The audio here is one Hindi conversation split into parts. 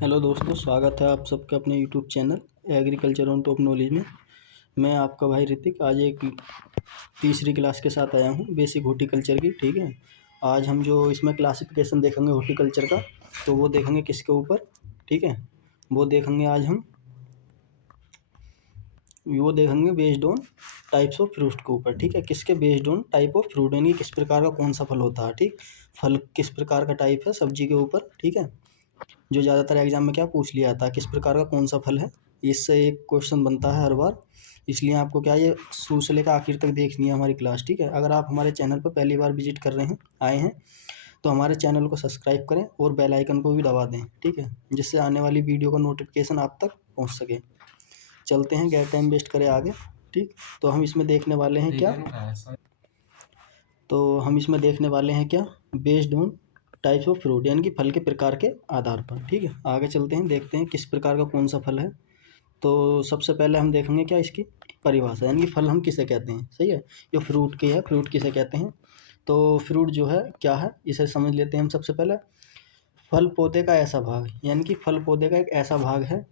हेलो दोस्तों, स्वागत है आप सबका अपने YouTube channel agriculture on top knowledge में। मैं आपका भाई ऋतिक आज एक तीसरी क्लास के साथ आया हूँ, बेसिक हॉर्टिकल्चर की। ठीक है, आज हम जो इसमें क्लासिफिकेशन देखेंगे हॉर्टिकल्चर का, तो वो देखेंगे किसके ऊपर। ठीक है, वो देखेंगे आज हम वो देखेंगे based on types of fruit के ऊपर। ठीक है, किसके based on type of fruit, यानी किस प्रकार का कौन सा फल होता है। ठीक, फल किस प्रकार का टाइप है सब्जी के ऊपर। ठीक है, जो ज़्यादातर एग्जाम में क्या पूछ लिया था, किस प्रकार का कौन सा फल है, इससे एक क्वेश्चन बनता है हर बार। इसलिए आपको क्या ये शुरू से लेकर आखिर तक देखनी है हमारी क्लास। ठीक है, अगर आप हमारे चैनल पर पहली बार विजिट कर रहे हैं, आए हैं, तो हमारे चैनल को सब्सक्राइब करें और बेल आइकन को भी दबा दें। ठीक है, जिससे आने वाली वीडियो का नोटिफिकेशन आप तक पहुंच सके। चलते हैं, गैर टाइम वेस्ट करें आगे। ठीक, तो हम इसमें देखने वाले हैं क्या, based on types of fruit, यानी कि फल के प्रकार के आधार पर। ठीक है, आगे चलते हैं, देखते हैं किस प्रकार का कौन सा फल है। तो सबसे पहले हम देखेंगे क्या इसकी परिभाषा, यानी कि फल हम किसे कहते हैं। सही है, जो फ्रूट की है, फ्रूट किसे कहते हैं। तो फ्रूट जो है क्या है, इसे समझ लेते हैं हम सबसे पहले। फल पौधे का ऐसा भाग, यानी कि फल पौधे का एक ऐसा भाग है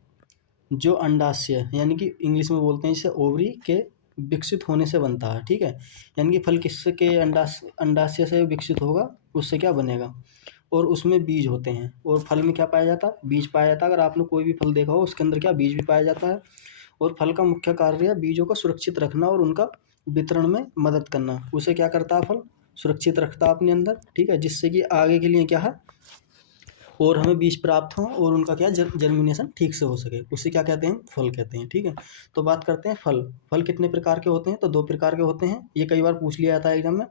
जो अंडाशय, यानी कि इंग्लिश में बोलते हैं इसे ओवरी के विकसित होने से बनता है। ठीक है, यानी कि फल किसके अंडाशय से विकसित होगा, उससे क्या बनेगा, और उसमें बीज होते हैं। और फल में क्या पाया जाता है, बीज पाया जाता है। अगर आपने कोई भी फल देखा हो, उसके अंदर क्या बीज भी पाया जाता है। और फल का मुख्य कार्य है बीजों को सुरक्षित रखना और उनका वितरण में मदद करना। उसे क्या करता है, फल सुरक्षित रखता है अपने अंदर। ठीक है, जिससे कि आगे के लिए क्या है, और हमें बीज प्राप्त हो और उनका क्या जर्मिनेशन ठीक से हो सके, उसे क्या कहते हैं, फल कहते हैं। ठीक है, तो बात करते हैं फल। फल कितने प्रकार के होते हैं, तो दो प्रकार के होते हैं। ये कई बार पूछ लिया जाता है एग्जाम में।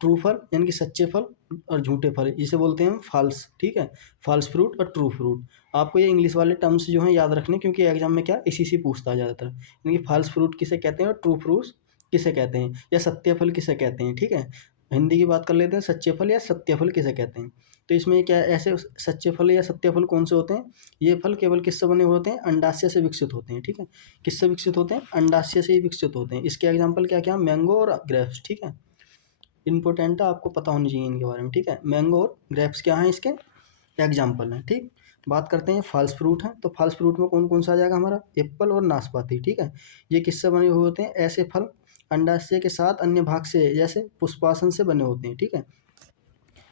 ट्रू फल यानी कि सच्चे फल, और झूठे फल, इसे बोलते हैं हम फॉल्स। ठीक है, फॉल्स फ्रूट और ट्रू फ्रूट। आपको ये इंग्लिश वाले टर्म्स जो हैं याद रखने, क्योंकि एग्जाम में क्या इसी से पूछता है ज़्यादातर। यानी कि फॉल्स फ्रूट किसे कहते हैं और ट्रू फ्रूट्स किसे कहते हैं, या सत्य फल किसे कहते हैं। ठीक है, हिंदी की बात कर लेते हैं, सच्चे फल या सत्य फल किसे कहते हैं। तो इसमें क्या ऐसे सच्चे फल या सत्य फल कौन से होते हैं, ये फल केवल किससे बने हुए होते हैं, अंडाशय से विकसित होते हैं। ठीक है, किससे विकसित होते हैं, अंडाशय से ही विकसित होते हैं। इसके एग्जाम्पल क्या क्या, मैंगो और ग्रेप्स। ठीक है, इंपॉर्टेंट है, आपको पता होनी चाहिए इनके बारे में। ठीक है, मैंगो और ग्रेप्स क्या हैं, इसके एग्जाम्पल हैं। ठीक, बात करते हैं फॉल्स फ्रूट हैं। तो फॉल्स फ्रूट में कौन कौन सा आ जाएगा हमारा, एप्पल और नाशपाती। ठीक है, ये किससे बने हुए होते हैं, ऐसे फल अंडाशय के साथ अन्य भाग से, जैसे पुष्पासन से बने होते हैं। ठीक है,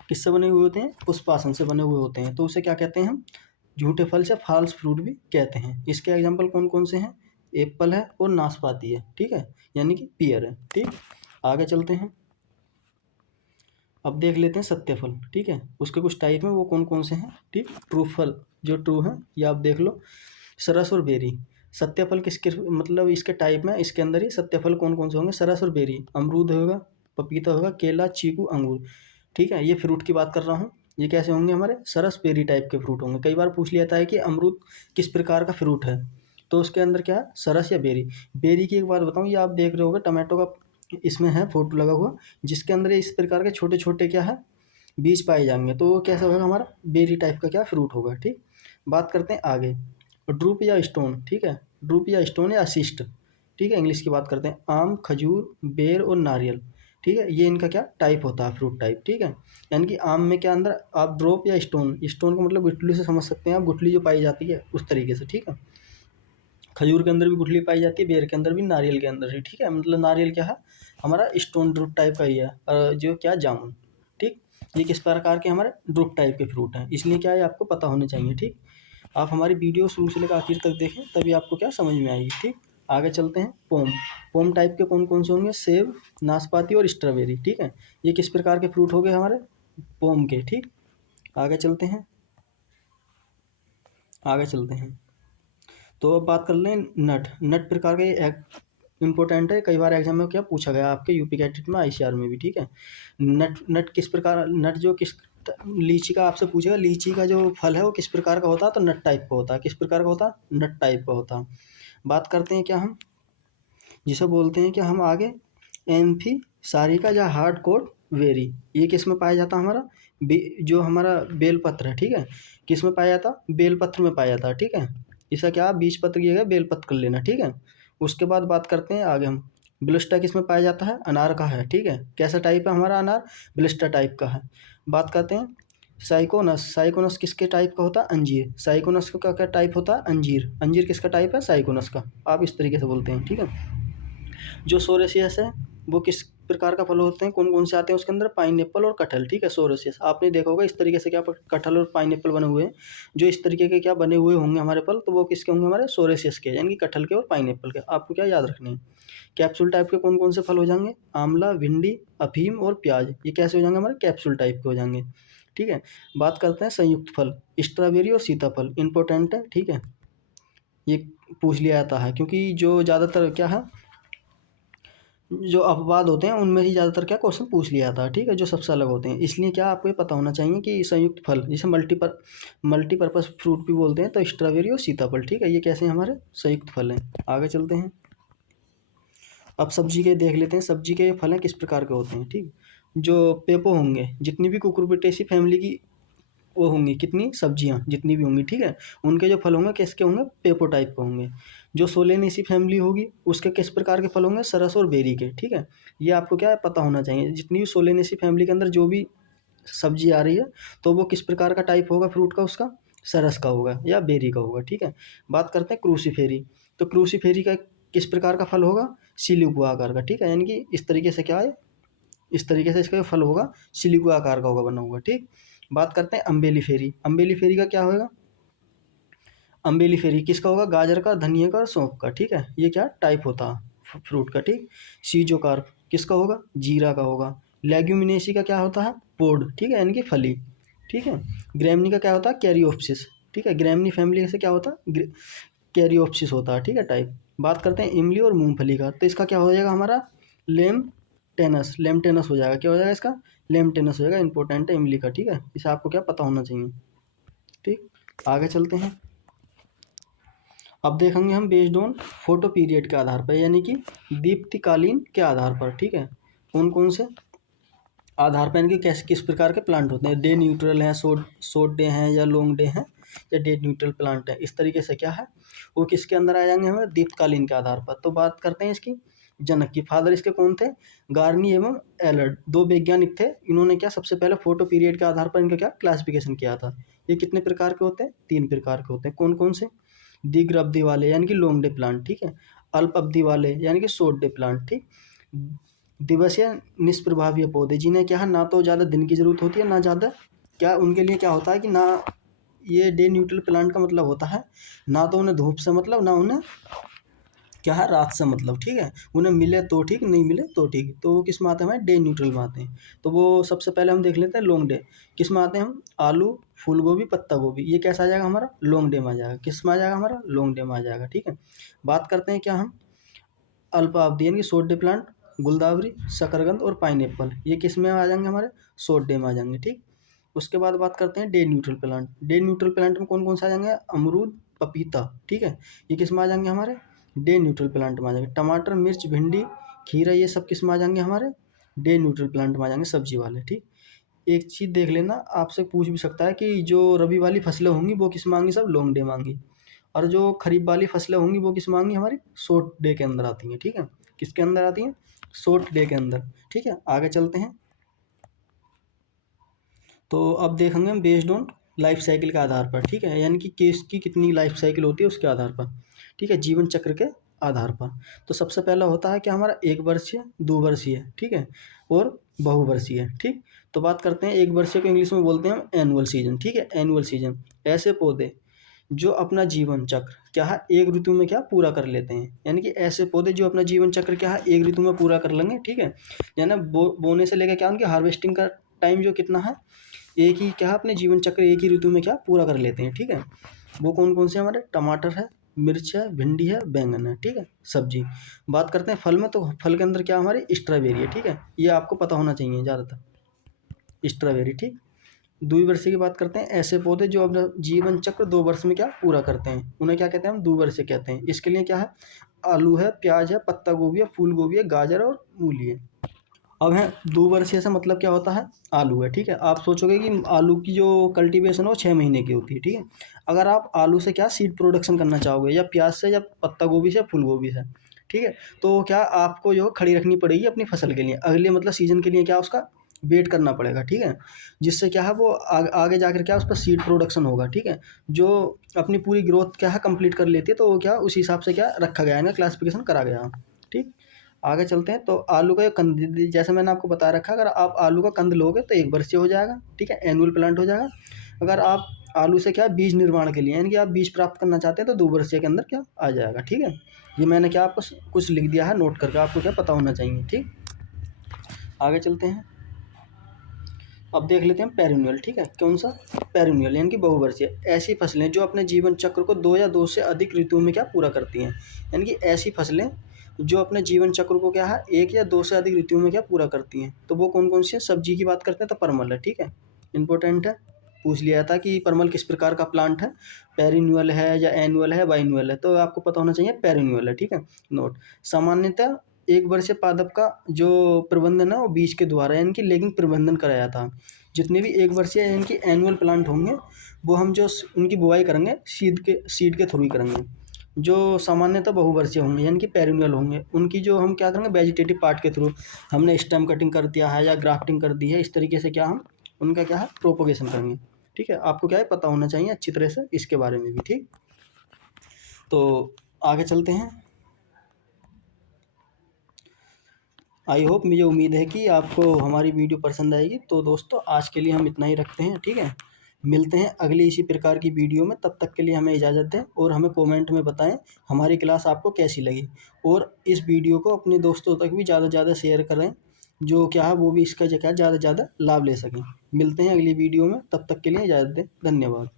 किससे बने हुए होते हैं, पुष्पासन से बने हुए होते हैं। तो उसे क्या कहते हैं हम, झूठे फल से फॉल्स फ्रूट भी कहते हैं। इसके एग्जाम्पल कौन कौन से हैं, एप्पल है और नाशपाती है। ठीक है, यानी कि पियर है। ठीक, आगे चलते हैं, अब देख लेते हैं सत्य फल। ठीक है, उसके कुछ टाइप हैं, वो कौन कौन से हैं। ठीक, ट्रू फल जो ट्रू है, ये आप देख लो, सरस और बेरी। सत्य फल किसके मतलब इसके टाइप में, इसके अंदर ही सत्य फल कौन कौन से होंगे, सरस और बेरी, अमरूद होगा, पपीता होगा, केला, चीकू, अंगूर। ठीक है, ये फ्रूट की बात कर रहा हूँ। ये कैसे होंगे, हमारे सरस बेरी टाइप के फ्रूट होंगे। कई बार पूछ लिया था है कि अमरूद किस प्रकार का फ्रूट है, तो उसके अंदर क्या है, सरस या बेरी। बेरी की एक बात बताऊँ, ये आप देख रहे होगे टमाटो का इसमें है फोटो लगा हुआ, जिसके अंदर इस प्रकार के छोटे छोटे क्या है, बीज पाए जाएंगे। तो वो कैसा होगा, हमारा बेरी टाइप का क्या फ्रूट होगा। ठीक, बात करते हैं आगे, ड्रूप या स्टोन। ठीक है, ड्रूप या स्टोन या असिस्ट। ठीक है, इंग्लिश की बात करते हैं, आम, खजूर, बेर और नारियल। ठीक है, ये इनका क्या टाइप होता है, फ्रूट टाइप। ठीक है, यानी कि आम में क्या अंदर आप ड्रॉप या स्टोन, स्टोन को मतलब गुठली से समझ सकते हैं आप, गुठली जो पाई जाती है उस तरीके से। ठीक है, खजूर के अंदर भी गुठली पाई जाती है, बेर के अंदर भी, नारियल के अंदर भी। ठीक है, मतलब नारियल क्या है, हमारा स्टोन ड्रूप टाइप का ही है, जो क्या जामुन। ठीक, ये किस प्रकार के हमारे ड्रूप टाइप के फ्रूट हैं, इसलिए क्या है आपको पता होने चाहिए। ठीक, आप हमारी वीडियो शुरू से लेकर आखिर तक देखें, तभी आपको क्या समझ में आएगी। ठीक, आगे चलते हैं, पोम। पोम टाइप के कौन कौन से होंगे, सेब, नाशपाती और स्ट्रॉबेरी। ठीक है, ये किस प्रकार के फ्रूट हो गए हमारे, पोम के। ठीक, आगे चलते हैं, आगे चलते हैं, तो अब बात कर लें नट। नट प्रकार के एक इम्पोर्टेंट है, कई बार एग्जाम में क्या पूछा गया आपके यूपी कैटेट में, आईसीआर में भी। ठीक है, नट नट किस प्रकार, नट जो किस, लीची का आपसे पूछेगा, लीची का जो फल है वो किस प्रकार का होता है, तो नट टाइप का होता है। किस प्रकार का होता है, नट टाइप का होता है। बात करते हैं क्या हम, जिसे बोलते हैं कि हम आगे एम्फी सारिका या हार्ड कोड वेरी, ये किस में पाया जाता है, हमारा जो हमारा बेलपत्र है। ठीक है, किस में पाया जाता, बेलपत्र में पाया जाता है। ठीक है, इसका क्या बीज पत्र की जगह बेलपत्र कर लेना। ठीक है, उसके बाद बात करते हैं आगे हम, ब्लिस्टर किस में पाया जाता है, अनार का है। ठीक है, कैसा टाइप है हमारा अनार, ब्लिस्टर टाइप का है। बात करते हैं साइकोनस, साइकोनस किसके टाइप का होता है? अंजीर। साइकोनस का क्या टाइप होता है? अंजीर। अंजीर किसका टाइप है? साइकोनस का। आप इस तरीके से बोलते हैं, ठीक है। जो सोरेसियस है वो किस प्रकार का फल होते हैं? कौन कौन से आते हैं उसके अंदर? पाइनएप्पल और कटहल, ठीक है। सोरेसियस आपने देखा होगा इस तरीके से क्या कटहल और पाइनएप्पल बने हुए हैं, जो इस तरीके के क्या बने हुए होंगे हमारे फल, तो वो किसके होंगे? हमारे सोरेसियस के, यानी कि कटहल के और पाइनएप्पल के। आपको क्या याद रखने हैं? कैप्सूल टाइप के कौन कौन से फल हो जाएंगे? आंवला, भिंडी, अफीम और प्याज। ये कैसे हो जाएंगे? हमारे कैप्सूल टाइप के हो जाएंगे, ठीक है। बात करते हैं संयुक्त फल, स्ट्रॉबेरी और सीताफल, इंपॉर्टेंट है, ठीक है। ये पूछ लिया जाता है क्योंकि जो ज़्यादातर क्या है, जो अपवाद होते हैं उनमें ही ज़्यादातर क्या क्वेश्चन पूछ लिया जाता है, ठीक है, जो सबसे अलग होते हैं। इसलिए क्या आपको ये पता होना चाहिए कि संयुक्त फल जिसे मल्टीपर्पज़ फ्रूट भी बोलते हैं, तो स्ट्रॉबेरी और सीताफल, ठीक है, ये कैसे हैं? हमारे संयुक्त फल हैं। आगे चलते हैं। अब सब्जी के देख लेते हैं, सब्जी के फल हैं किस प्रकार के होते हैं, ठीक। जो पेपो होंगे, जितनी भी कुकुरबिटेसी फैमिली की वो होंगी, कितनी सब्जियां जितनी भी होंगी, ठीक है, उनके जो फल होंगे किसके होंगे? पेपो टाइप के होंगे। जो सोलेनेसी फैमिली होगी उसके किस प्रकार के फल होंगे? सरस और बेरी के, ठीक है। ये आपको क्या है पता होना चाहिए। जितनी भी सोलेनेसी फैमिली के अंदर जो भी सब्जी आ रही है तो वो किस प्रकार का टाइप होगा फ्रूट का? उसका सरस का होगा या बेरी का होगा, ठीक है। बात करते हैं क्रूसीफेरी। तो क्रूसीफेरी का किस प्रकार का फल होगा? सिलिको आकार का, ठीक है, यानी कि इस तरीके से क्या है, इस तरीके से इसका जो फल होगा सिलिको आकार का होगा बना हुआ, ठीक। बात करते हैं अम्बेली फेरी। अम्बेली फेरी का क्या होगा? अम्बेली फेरी किसका होगा? गाजर का, धनिया का और सौंफ का, ठीक है। ये क्या टाइप होता है फ्रूट का, ठीक। सीजोकार्प किसका होगा? जीरा का होगा। लेग्यूमिनेसी का क्या होता है? पोड, ठीक है, यानी कि फली, ठीक है। ग्रैमनी का क्या होता है? कैरियोप्सिस, ठीक है। ग्रैमनी फैमिली से क्या होता है? कैरियोप्सिस होता है, ठीक है, टाइप। बात करते हैं इमली और मूंगफली का, तो इसका क्या हो जाएगा हमारा? लेमटेनस, लेमटेनस हो जाएगा। क्या हो जाएगा इसका? लेमटेनस हो जाएगा। इंपॉर्टेंट है इमली का, ठीक है, इसे आपको क्या पता होना चाहिए, ठीक। आगे चलते हैं। अब देखेंगे हम बेस्ड ऑन फोटो पीरियड के आधार पर, यानी कि दीप्तिकालीन के आधार पर, ठीक है, कौन कौन से आधार पर, यानी कि कैसे किस प्रकार के प्लांट होते हैं। डे न्यूट्रल हैं, शॉर्ट डे हैं, या लॉन्ग डे हैं, या डे न्यूट्रल प्लांट है, इस तरीके से क्या है वो किसके अंदर आ जाएंगे? हमें दीप्तकालीन के आधार पर। तो बात करते हैं इसकी जनक की। फादर इसके कौन थे? गार्नी एवं एलर्ट, दो वैज्ञानिक थे। इन्होंने क्या सबसे पहले फोटो पीरियड के आधार पर इनका क्या क्लासिफिकेशन किया था। ये कितने प्रकार के होते हैं? 3 प्रकार के होते हैं। कौन कौन से? दीर्घ अवधि वाले यानी कि लॉन्ग डे प्लांट, ठीक है। अल्प अवधि वाले यानी कि शॉर्ट डे प्लांट, ठीक। दिवसीय निष्प्रभावीय पौधे, जिन्हें क्या है ना तो ज़्यादा दिन की जरूरत होती है ना ज़्यादा, क्या उनके लिए क्या होता है कि ना, ये डे न्यूट्रल प्लांट का मतलब होता है ना तो उन्हें धूप से मतलब, ना उन्हें क्या है रात से मतलब, ठीक है। उन्हें मिले तो ठीक, नहीं मिले तो ठीक, तो वो किस में आते हैं? हमारे डे न्यूट्रल में आते हैं। तो वो सबसे पहले हम देख लेते हैं लॉन्ग डे किस में आते हैं हम? आलू, फूल गोभी, पत्ता गोभी, ये कैसा आ जाएगा हमारा? लॉन्ग डे में आ जाएगा। किस में आ जाएगा हमारा? लॉन्ग डे में आ जाएगा, ठीक है। बात करते हैं क्या हम अल्पावधि यानी कि शॉर्ट डे प्लांट, गुलदावरी, शकरकंद और पाइनएप्पल, ये किस में आ जाएंगे? हमारे शॉर्ट डे में आ जाएंगे, ठीक। उसके बाद बात करते हैं day neutral plant. Day neutral plant में कौन कौन से आ जाएंगे? अमरूद, पपीता, ठीक है, ये किस में आ जाएंगे? हमारे डे न्यूट्रल प्लांट में आ जाएंगे। टमाटर, मिर्च, भिंडी, खीरा, ये सब किस में आ जाएंगे? हमारे डे न्यूट्रल प्लांट में आ जाएंगे, सब्जी वाले, ठीक। एक चीज़ देख लेना, आपसे पूछ भी सकता है कि जो रबी वाली फसलें होंगी वो किस मांगी? सब लॉन्ग डे मांगी। और जो खरीफ वाली फसलें होंगी वो किस मांगी? हमारी शॉर्ट डे के अंदर आती हैं, ठीक है। किसके अंदर आती हैं? शॉर्ट डे के अंदर, ठीक है। आगे चलते हैं। तो अब देखेंगे हम बेस्ड ऑन लाइफ साइकिल के आधार पर, ठीक है, यानी कि केस की कितनी लाइफ साइकिल होती है उसके आधार पर, ठीक है, जीवन चक्र के आधार पर। तो सबसे पहला होता है कि हमारा 1 वर्षीय, 2 वर्षीय, ठीक है, और बहुवर्षीय, ठीक। तो बात करते हैं 1 वर्षीय को इंग्लिश में बोलते हैं हम एनुअल सीजन, ठीक है, एनुअल सीजन। ऐसे पौधे जो अपना जीवन चक्र क्या है एक ऋतु में क्या पूरा कर लेते हैं, यानी कि ऐसे पौधे जो अपना जीवन चक्र क्या है एक ऋतु में पूरा कर लेंगे, ठीक है। यानी बोने से लेकर क्या उनकी हार्वेस्टिंग का टाइम जो कितना है, एक ही क्या अपने जीवन चक्र एक ही ऋतु में क्या पूरा कर लेते हैं, ठीक है। वो कौन कौन से हमारे? टमाटर है, मिर्च है, भिंडी है, बैंगन है, ठीक है, सब्जी। बात करते हैं फल में, तो फल के अंदर क्या हमारी स्ट्रॉबेरी है, ठीक है, ये आपको पता होना चाहिए ज़्यादातर, स्ट्रॉबेरी, ठीक। द्विवर्षीय की बात करते हैं, ऐसे पौधे जो अपना जीवन चक्र 2 वर्ष में क्या पूरा करते हैं, उन्हें क्या कहते हैं? हम द्विवर्षीय कहते हैं। इसके लिए क्या है? आलू है, प्याज है, पत्ता गोभी है, फूल गोभी है, गाजर और मूली है। अब है 2 वर्षीय से मतलब क्या होता है? आलू है, ठीक है। आप सोचोगे कि आलू की जो कल्टीवेशन है वो 6 महीने की होती है, ठीक है। अगर आप आलू से क्या सीड प्रोडक्शन करना चाहोगे, या प्याज से, या पत्ता गोभी से, फूल गोभी से, ठीक है, तो क्या आपको जो खड़ी रखनी पड़ेगी अपनी फसल के लिए, अगले मतलब सीजन के लिए क्या उसका वेट करना पड़ेगा, ठीक है। जिससे क्या है वो आगे जाकर क्या उस पर सीड प्रोडक्शन होगा, ठीक है। जो अपनी पूरी ग्रोथ क्या है कंप्लीट कर लेती है, तो वो क्या उस हिसाब से क्या रखा गया है, क्लासिफिकेशन करा गया, ठीक। आगे चलते हैं। तो आलू का कंद, जैसे मैंने आपको बता रखा है, अगर आप आलू का कंद लोगे तो 1 वर्षीय हो जाएगा, ठीक है, एनुअल प्लांट हो जाएगा। अगर आप आलू से क्या बीज निर्माण के लिए यानी कि आप बीज प्राप्त करना चाहते हैं तो 2 वर्षीय के अंदर क्या आ जाएगा, ठीक है। ये मैंने क्या आपको कुछ लिख दिया है, नोट करके आपको क्या पता होना चाहिए, ठीक। आगे चलते हैं। अब देख लेते हैं पेरिन्यूअल, ठीक है। कौन सा? पेरिन्यूअल यानी कि बहुवर्षीय। ऐसी फसलें जो अपने जीवन चक्र को 2 या 2 से अधिक ऋतुओं में क्या पूरा करती हैं, यानी कि ऐसी फसलें जो अपने जीवन चक्र को क्या है 1 या 2 से अधिक ऋतुओं में क्या पूरा करती हैं, तो वो कौन कौन सी है? सब्जी की बात करते हैं तो परमल है, ठीक है, इंपॉर्टेंट है, पूछ लिया था कि परमल किस प्रकार का प्लांट है, पेरिन्यूअल है या एनुअल है, बाइन्यूअल है, तो आपको पता होना चाहिए पेरिन्यूअल है, ठीक है। नोट, सामान्यतः 1 वर्षीय पादप का जो प्रबंधन है वो बीज के द्वारा यानी कि लेगिंग प्रबंधन कराया था। जितने भी 1 वर्षीय यानी कि एनुअल प्लांट होंगे वो हम जो उनकी बुआई करेंगे सीड के थ्रू ही करेंगे। जो सामान्यतः बहुवर्षीय होंगे यानी कि पेरिन्यूअल होंगे, उनकी जो हम क्या करेंगे वेजिटेटिव पार्ट के थ्रू, हमने स्टेम कटिंग कर दिया है या ग्राफ्टिंग कर दी है, इस तरीके से क्या हम उनका क्या है प्रोपोगेशन करेंगे, ठीक है। आपको क्या है पता होना चाहिए अच्छी तरह से इसके बारे में भी, ठीक। तो आगे चलते हैं। आई होप, मुझे उम्मीद है कि आपको हमारी वीडियो पसंद आएगी। तो दोस्तों आज के लिए हम इतना ही रखते हैं, ठीक है। मिलते हैं अगली इसी प्रकार की वीडियो में, तब तक के लिए हमें इजाज़त दें और हमें कमेंट में बताएं हमारी क्लास आपको कैसी लगी, और इस वीडियो को अपने दोस्तों तक भी ज़्यादा से ज़्यादा शेयर करें, जो क्या है वो भी इसका जो क्या ज़्यादा से ज़्यादा लाभ ले सकें। मिलते हैं अगली वीडियो में, तब तक के लिए इजाज़त दें, धन्यवाद।